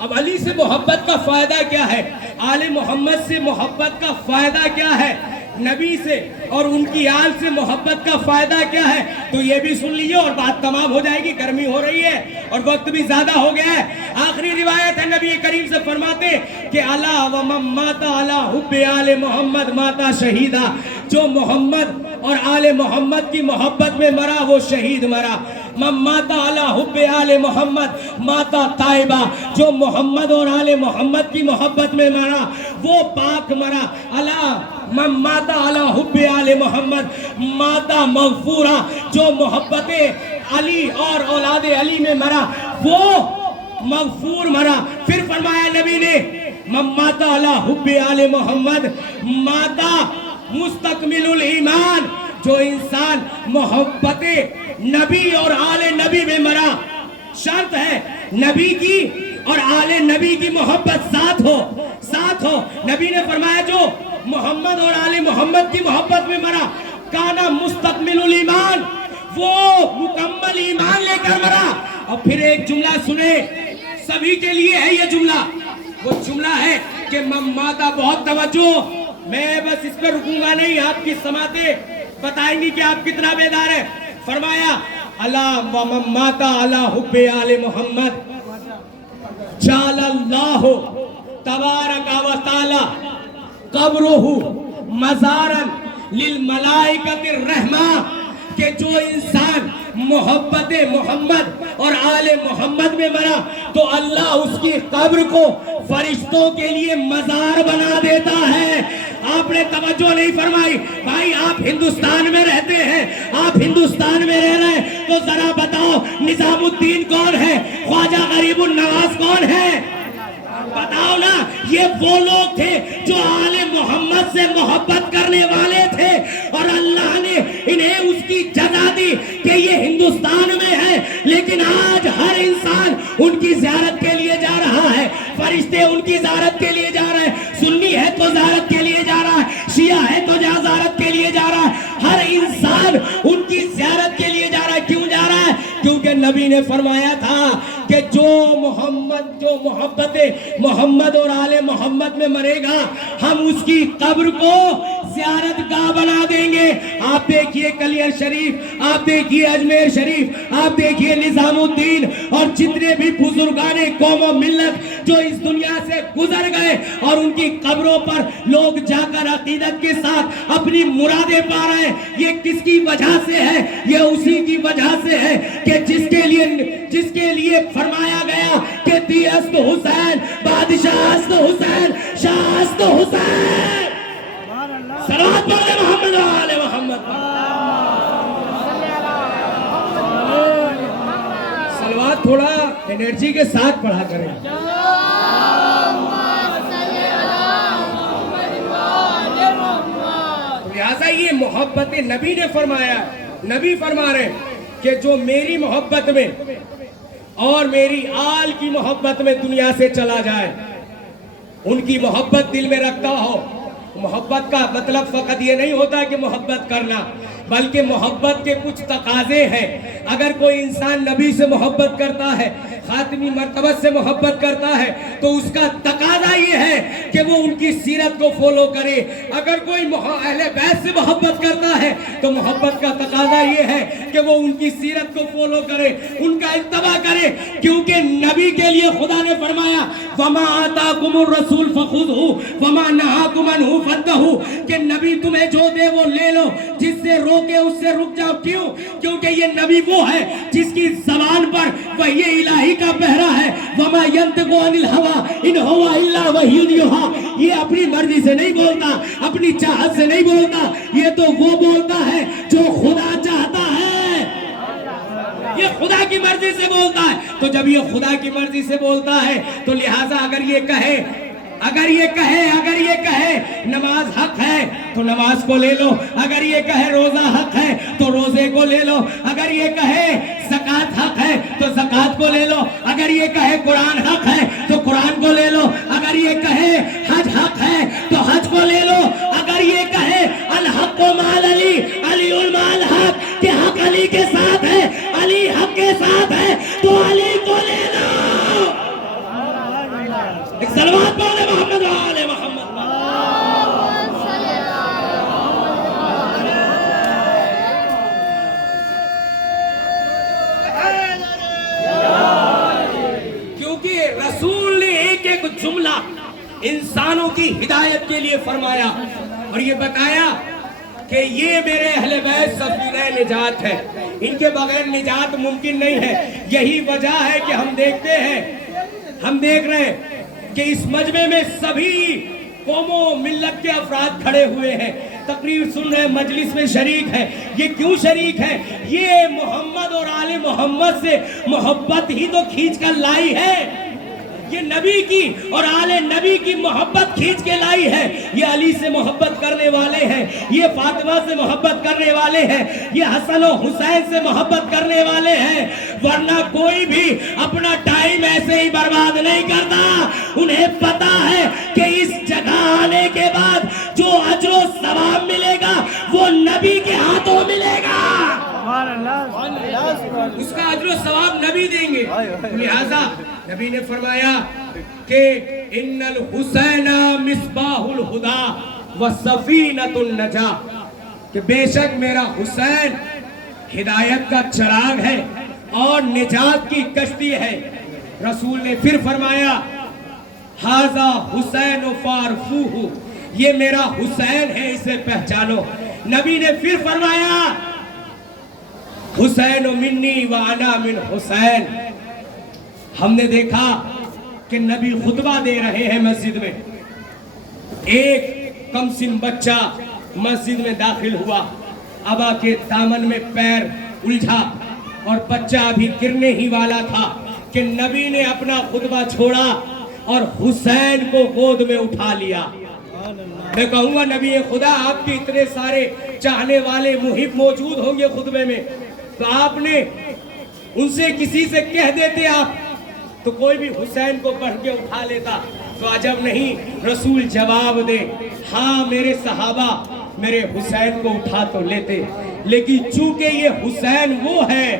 اب علی سے محبت کا فائدہ کیا ہے؟ آل محمد سے محبت کا فائدہ کیا ہے؟ نبی سے اور ان کی آل سے محبت کا فائدہ کیا ہے؟ تو یہ بھی سن لیجیے اور بات تمام ہو جائے گی. گرمی ہو رہی ہے اور وقت بھی زیادہ ہو گیا ہے. آخری روایت ہے نبی کریم سے فرماتے کہ الا ومن مات علی حب آل محمد ماتا شہیدا. جو محمد اور آل محمد کی محبت میں مرا وہ شہید مرا. من مات علی حب آل محمد ماتا تائبہ. جو محمد اور آل محمد کی محبت میں مرا وہ پاک مرا. الا من مات علی حب آل محمد ماتا مغفورا. جو محبت علی اور اولاد علی میں مرا وہ مغفور مرا. پھر فرمایا نبی نے من مات علی حب آل محمد ماتا مستکمل الایمان. جو انسان محبت نبی اور آل نبی میں مرا، شرط ہے نبی کی اور آل نبی کی محبت ساتھ ہو. نبی نے فرمایا جو محمد اور آل محمد کی محبت میں مرا کانا مستکمل الایمان، وہ مکمل ایمان لے کر مرا. اور پھر ایک جملہ سنے، سبھی کے لیے ہے یہ جملہ. وہ جملہ ہے کہ مماتا، بہت توجہ، میں بس اس پر رکوں گا نہیں، آپ کی سماعتیں بتائیں گی کہ آپ کتنا بیدار ہے. فرمایا الا ومن مات علی حب آل محمد جعل اللہ تبارک و تعالی قبرہ مزارا للملائکۃ الرحمہ. کہ جو انسان محبت محمد اور آل محمد میں مرا تو اللہ اس کی قبر کو فرشتوں کے لیے مزار بنا دیتا ہے. آپ نے توجہ نہیں فرمائی. بھائی آپ ہندوستان میں رہتے ہیں، آپ ہندوستان میں رہ رہے ہیں تو ذرا بتاؤ نظام الدین کون ہے، خواجہ غریب النواز کون ہے؟ بتاؤ نا. یہ وہ لوگ تھے جو آل محمد سے محبت کرنے والے تھے اور اللہ نے انہیں اس کی جزا دی کہ یہ ہندوستان میں ہے لیکن آج ہر انسان ان کی زیارت کے لیے جا رہا ہے. فرشتے ان کی زیارت کے لیے جا رہے ہیں. سنی ہے تو زیارت کے لیے جا رہا ہے، شیعہ ہے تو زیارت کے لیے جا رہا ہے. ہر انسان ان کی زیارت کے لیے جا رہا ہے. کیوں جا رہا ہے؟ کیونکہ نبی نے فرمایا تھا کہ جو محبت محمد اور آل محمد میں مرے گا ہم اس کی قبر کو زیارت گاہ بنا دیں گے. آپ دیکھیے کلیئر شریف، آپ دیکھیے اجمیر شریف، آپ دیکھیے نظام الدین اور جتنے بھی بزرگان قوم و ملت جو اس دنیا سے گزر گئے اور ان کی قبروں پر لوگ جا کر عقیدت کے ساتھ اپنی مرادیں پا رہے ہیں. یہ کس کی وجہ سے ہے؟ یہ اسی کی وجہ سے ہے کہ جس کے لیے فرمایا گیا کہ دی است حسین، بادشاہ است حسین، شاہ است حسین. صلوات پڑھیں محمد و آل محمد. صلوات تھوڑا انرجی کے ساتھ پڑھا کریں. لہذا یہ محبت نبی نے فرمایا، نبی فرما رہے کہ جو میری محبت میں اور میری آل کی محبت میں دنیا سے چلا جائے، ان کی محبت دل میں رکھتا ہو. محبت کا مطلب فقط یہ نہیں ہوتا کہ محبت کرنا، بلکہ محبت کے کچھ تقاضے ہیں. اگر کوئی انسان نبی سے محبت کرتا ہے، خاتمی مرتبت سے محبت کرتا ہے تو اس کا تقاضا یہ ہے کہ وہ ان کی سیرت کو فالو کرے. اگر کوئی اہل بیت سے محبت کرتا ہے تو محبت کا تقاضا یہ ہے کہ وہ ان کی سیرت کو فالو کرے، ان کا اتباع کرے. کیونکہ نبی کے لیے خدا نے فرمایا وَمَا آتَاكُمُ الرَّسُولُ فَخُذْهُ وَمَا نَهَاكُمْ عَنْهُ فَانْتَهُوا. کہ نبی تمہیں جو دے وہ لے لو، جس سے روکے اس سے رک جاؤ. کیوں؟ کیونکہ یہ نبی وہ ہے جس کی زبان پر وحی الہی کا پہرا ہے. وَمَا يَنْطِقُ عَنِ الْهَوَىٰ إِنْ هُوَ إِلَّا وَحْيٌ يُوحَىٰ. یہ اپنی مرضی سے نہیں بولتا، اپنی چاہت سے نہیں بولتا، یہ تو وہ بولتا ہے جو خدا چاہتا ہے. یہ خدا کی مرضی سے بولتا ہے. تو جب یہ خدا کی مرضی سے بولتا ہے تو لہٰذا اگر یہ کہے اگر یہ کہے نماز حق ہے تو نماز کو لے لو، اگر یہ کہے روزہ حق ہے تو روزے کو لے لو، اگر یہ کہے زکوٰۃ حق ہے تو زکوٰۃ کو لے لو، اگر یہ کہے قرآن حق ہے تو قرآن کو لے لو، اگر یہ کہے حج حق ہے تو حج کو لے لو، اگر یہ کہے الحق مال علی علی المال حق کہ حق علی کے ساتھ ہے، علی حق کے ساتھ ہے تو علی کو لے لو۔ ایک صلوات پڑھیں محمد و آل محمد۔ کیونکہ رسول نے ایک ایک جملہ انسانوں کی ہدایت کے لیے فرمایا اور یہ بتایا کہ یہ میرے اہل بیت سفینہ نجات ہے، ان کے بغیر نجات ممکن نہیں ہے۔ یہی وجہ ہے کہ ہم دیکھ رہے ہیں کہ اس مجمع میں سبھی قوموں ملت کے افراد کھڑے ہوئے ہیں، تقریر سن رہے ہیں، مجلس میں شریک ہیں۔ یہ کیوں شریک ہے؟ یہ محمد اور آل محمد سے محبت ہی تو کھینچ کر لائی ہے، یہ نبی کی اور آل نبی کی محبت کھینچ کے لائی ہے۔ یہ علی سے محبت کرنے والے ہیں، یہ فاطمہ سے محبت کرنے والے ہیں، یہ حسن و حسین سے محبت کرنے والے ہیں، ورنہ کوئی بھی اپنا ٹائم ایسے ہی برباد نہیں کرتا۔ انہیں پتا ہے کہ اس جگہ آنے کے بعد جو اجر و ثواب ملے گا وہ نبی کے ہاتھوں ملے گا، اس کا اجر و ثواب نبی دیں گے۔ لہذا نبی نے فرمایا کہ ان الحسین مصباح الہدی وسفینۃ النجاہ، کہ بے شک میرا حسین ہدایت کا چراغ ہے اور نجات کی کشتی ہے۔ رسول نے پھر فرمایا ھذا حسین فاعرفوہ، یہ میرا حسین ہے، اسے پہچانو۔ نبی نے پھر فرمایا حسین منی وانا من حسین۔ ہم نے دیکھا کہ نبی خطبہ دے رہے ہیں مسجد میں، ایک کم سن بچہ مسجد میں داخل ہوا، ابا کے دامن میں پیر الجھا اور بچہ ابھی گرنے ہی والا تھا کہ نبی نے اپنا خطبہ چھوڑا اور حسین کو گود میں اٹھا لیا۔ میں کہوں گا نبی خدا آپ کے اتنے سارے چاہنے والے محب موجود ہوں گے خطبے میں، تو آپ نے ان سے کسی سے کہہ دیتے آپ تو کوئی بھی حسین کو بڑھ کے اٹھا لیتا، تو عجب نہیں رسول جواب دے ہاں میرے صحابہ میرے حسین کو اٹھا تو لیتے، لیکن چونکہ یہ حسین وہ ہے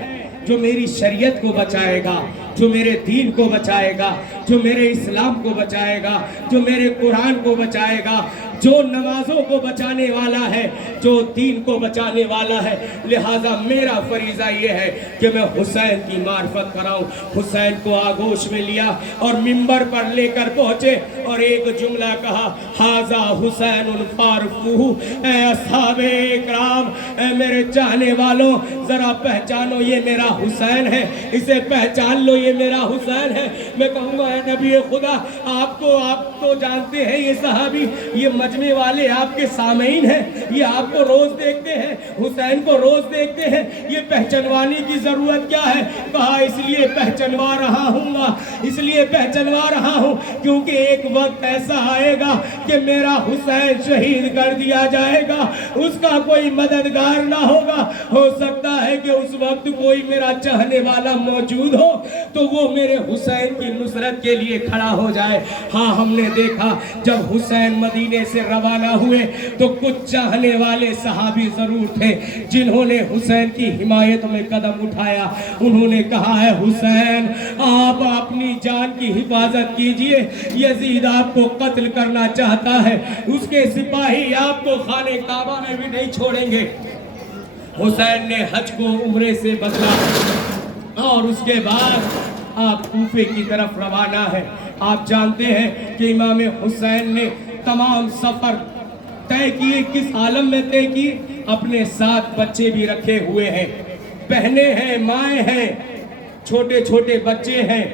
جو میری شریعت کو بچائے گا، جو میرے دین کو بچائے گا، جو میرے اسلام کو بچائے گا، جو میرے قرآن کو بچائے گا، جو نمازوں کو بچانے والا ہے، جو دین کو بچانے والا ہے، لہٰذا میرا فریضہ یہ ہے کہ میں حسین کی معرفت کراؤں۔ حسین کو آگوش میں لیا اور منبر پر لے کر پہنچے اور ایک جملہ کہا ھذا حسین فاعرفوہ، اے اصحاب اکرام، اے میرے چاہنے والوں ذرا پہچانو یہ میرا حسین ہے، اسے پہچان لو یہ میرا حسین ہے۔ میں کہوں گا اے نبی خدا آپ تو جانتے ہیں یہ صحابی، یہ مجمع والے آپ کے سامعین ہیں، یہ آپ کو روز دیکھتے ہیں، حسین کو روز دیکھتے ہیں، یہ پہچنوانے کی ضرورت کیا ہے؟ کہا اس لیے پہچنوا رہا ہوں گا، اس لیے پہچنوا رہا ہوں کیونکہ ایک وقت ایسا آئے گا کہ میرا حسین شہید کر دیا جائے گا، اس کا کوئی مددگار نہ ہوگا۔ ہو سکتا ہے کہ اس وقت کوئی میرا چاہنے والا موجود ہو تو وہ میرے حسین کی نصرت کے لیے کھڑا ہو جائے۔ ہاں ہم نے دیکھا جب حسین مدینے سے روانہ ہوئے تو کچھ چاہنے والے صحابی ضرور تھے جنہوں نے حسین کی حمایت میں قدم اٹھایا، انہوں نے کہا ہے حسین آپ اپنی جان کی حفاظت کیجئے، یزید آپ کو قتل کرنا چاہتا ہے، اس کے سپاہی آپ کو خانہ کعبہ میں بھی نہیں چھوڑیں گے۔ حسین نے حج کو عمرے سے بدلا اور اس کے بعد آپ کوفے کی طرف روانہ ہے۔ آپ جانتے ہیں کہ امام حسین نے تمام سفر طے کیے، کس عالم میں طے کیے؟ اپنے ساتھ بچے بھی رکھے ہوئے ہیں، بہنیں ہیں، مائیں ہیں، چھوٹے چھوٹے بچے ہیں۔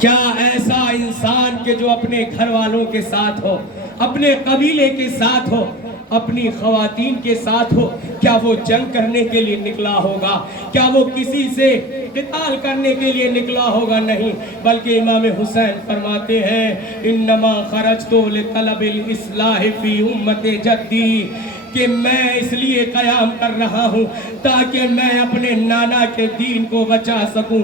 کیا ایسا انسان کہ جو اپنے گھر والوں کے ساتھ ہو، اپنے قبیلے کے ساتھ ہو، اپنی خواتین کے ساتھ ہو، کیا وہ جنگ کرنے کے لیے نکلا ہوگا؟ کیا وہ کسی سے قتال کرنے کے لیے نکلا ہوگا؟ نہیں، بلکہ امام حسین فرماتے ہیں انما خرجت لطلب الاصلاح فی امت جدی، کہ میں اس لیے قیام کر رہا ہوں تاکہ میں اپنے نانا کے دین کو بچا سکوں۔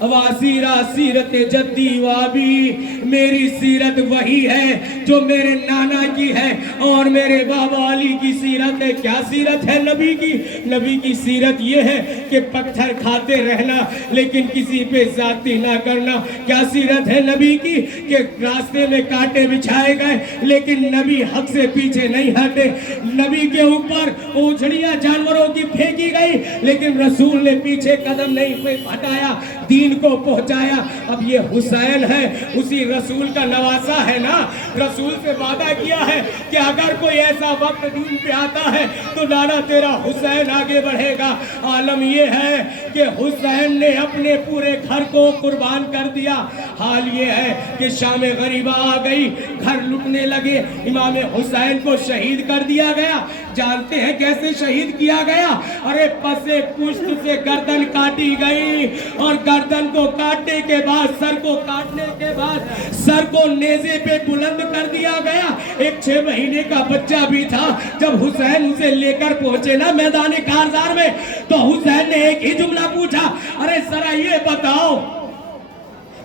واسیرہ سیرت جدی وابی، میری سیرت وہی ہے جو میرے نانا کی ہے اور میرے بابا علی کی سیرت ہے۔ کیا سیرت ہے نبی کی؟ نبی کی سیرت یہ ہے کہ پتھر کھاتے رہنا لیکن کسی پہ زیادتی نہ کرنا۔ کیا سیرت ہے نبی کی؟ کہ راستے میں کانٹے بچھائے گئے لیکن نبی حق سے پیچھے نہیں ہٹے۔ نبی کے اوپر اونچڑیاں جانوروں کی پھینکی گئی لیکن رسول نے پیچھے قدم نہیں ہٹایا، دین کو پہنچایا۔ اب یہ حسین ہے، اسی رسول کا نواسا ہے نا۔ رسول سے وعدہ کیا ہے کہ اگر کوئی ایسا وقت دین پہ آتا ہے تو نانا تیرا حسین آگے بڑھے گا۔ عالم یہ ہے کہ حسین نے اپنے پورے گھر کو قربان کر دیا۔ حال یہ ہے کہ شام غریبہ آ گئی، گھر لٹنے لگے، امام حسین کو شہید کر دیا گیا۔ جانتے ہیں کیسے شہید کیا گیا؟ ارے پسے پشت سے گردن کاٹی گئی اور گردن کو کاٹنے کے بعد، سر کو کاٹنے کے بعد سر کو نیزے پہ بلند کر دیا گیا۔ ایک 6 مہینے کا بچہ بھی تھا۔ جب حسین اسے لے کر پہنچے نا میدان کارزار میں تو حسین نے ایک ہی جملہ پوچھا، ارے ذرا یہ بتاؤ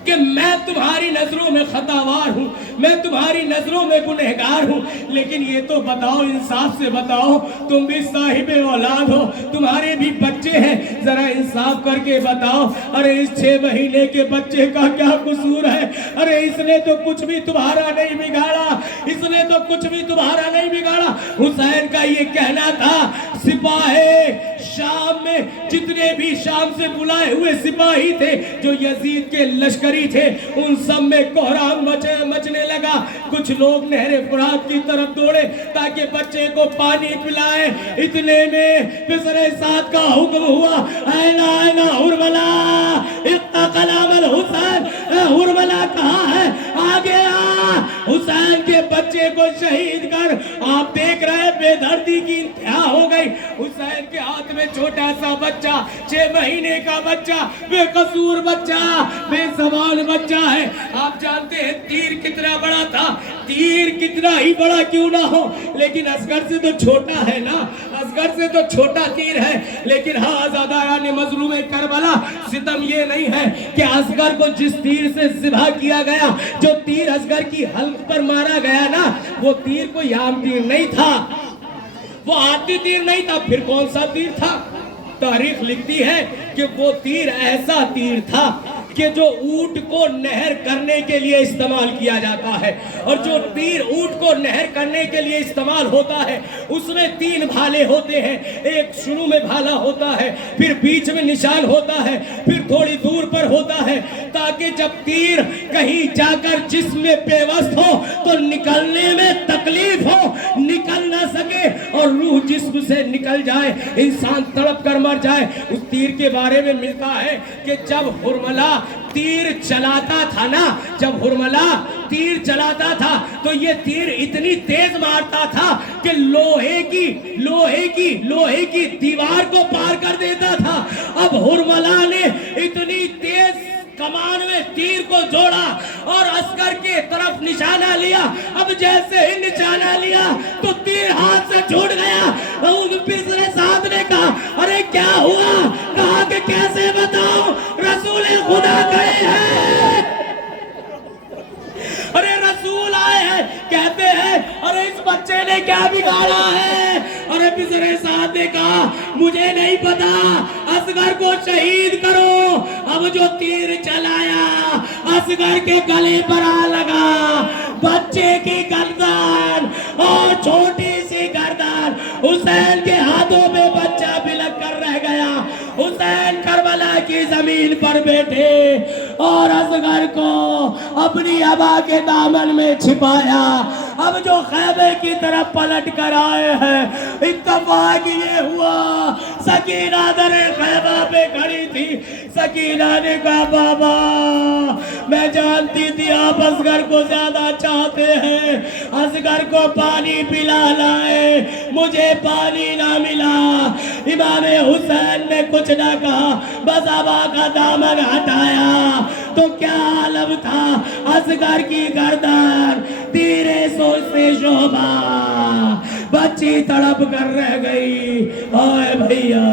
کہ میں تمہاری نظروں میں خطاوار ہوں، میں تمہاری نظروں میں گنہگار ہوں، لیکن یہ تو بتاؤ، انصاف سے بتاؤ، تم بھی صاحب اولاد ہو، تمہارے بھی بچے ہیں، ذرا انصاف کر کے بتاؤ، ارے اس 6 مہینے کے بچے کا کیا قصور ہے؟ ارے اس نے تو کچھ بھی تمہارا نہیں بگاڑا، اس نے تو کچھ بھی تمہارا نہیں بگاڑا۔ حسین کا یہ کہنا تھا، سپاہی شام میں جتنے بھی شام سے بلائے ہوئے سپاہی تھے جو یزید کے لشکری تھے، ان سب میں کوہرام مچنے لگا۔ کچھ لوگ نہر فرات کی طرف دوڑے تاکہ بچے کو پانی پلائے۔ اتنے میں پسر سعد کا حکم ہوا، اینا اینا حرملہ اقتقلام الحسین، حرملہ کہاں ہے؟ آگے آ، حسین کے بچے کو شہید کر۔ آپ دیکھ رہے بے دردی کی انتہا ہو گئی۔ حسین کے ہاتھ میں چھوٹا سا بچہ، 6 مہینے کا بچہ، بے قصور بچہ، بے زبان بچہ ہے۔ آپ جانتے ہیں تیر کتنا بڑا تھا، تیر کتنا ہی بڑا کیوں نہ ہو لیکن اصغر سے تو چھوٹا ہے نا، اصغر سے تو چھوٹا تیر ہے۔ لیکن ہاں عزاداران مظلوم کربلا، ستم یہ نہیں ہے کہ اصغر کو جس تیر سے ذبح کیا گیا، جو تیر اصغر کی حلق پر مارا گیا نا، وہ تیر کوئی عام تیر نہیں تھا، وہ عادی تیر نہیں تھا، پھر کون سا تیر تھا؟ تاریخ لکھتی ہے کہ وہ تیر ایسا تیر تھا کہ جو اونٹ کو نہر کرنے کے لیے استعمال کیا جاتا ہے، اور جو تیر اونٹ کو نہر کرنے کے لیے استعمال ہوتا ہے اس میں 3 بھالے ہوتے ہیں۔ ایک شروع میں بھالا ہوتا ہے، پھر بیچ میں نشان ہوتا ہے، پھر تھوڑی دور پر ہوتا ہے، تاکہ جب تیر کہیں جا کر جسم میں پیوست ہو تو نکلنے میں تکلیف ہو، نکل نہ سکے اور روح جسم سے نکل جائے، انسان تڑپ کر مر جائے۔ اس تیر کے بارے میں ملتا ہے کہ جب حرملہ تیر چلاتا تھا نا، جب حرملہ تیر چلاتا تھا تو یہ تیر اتنی تیز مارتا تھا کہ لوہے کی دیوار کو پار کر دیتا تھا۔ اب حرملہ نے اتنی تیز کمان میں تیر کو جوڑا اور عسکر کے طرف نشانہ لیا۔ اب جیسے ہی نشانہ لیا تو تیر ہاتھ سے چھوٹ گیا۔ پسر سعد نے کہا، ارے کیا ہوا؟ کہا کہ کیسے بتاؤ، رسول خدا گئے ہیں، ارے رسول آئے ہیں، کہتے ہیں ارے اس بچے نے کیا بگاڑا ہے؟ ارے پسر سعد نے کہا مجھے نہیں پتا، اصغر کو شہید کرو۔ اب جو تیر چلایا اصغر کے گلے پر آ لگا، بچے کی گردن اور چھوٹی سی گردن حسین کے ہاتھوں میں بچہ بلک کر رہ گیا۔ حسین کربلا کی زمین پر بیٹھے اور اصغر کو اپنی ابا کے دامن میں چھپایا۔ اب جو خیمے کی طرف پلٹ کر آئے ہیں، اتفاق یہ ہوا سکینہ در خیمہ پہ کھڑی تھی، سکینہ نے کہا بابا میں جانتی تھی آپ اصغر کو زیادہ چاہتے ہیں، اصغر کو پانی پلا لائے، مجھے پانی نہ ملا۔ امام حسین نے کچھ نہ کہا، بس ابا کا دامن ہٹایا تو کیا عالم تھا، اصغر کی گردن تیرے سوچ سے شعبہ، بچی تڑپ کر رہ گئی۔ اوے بھیا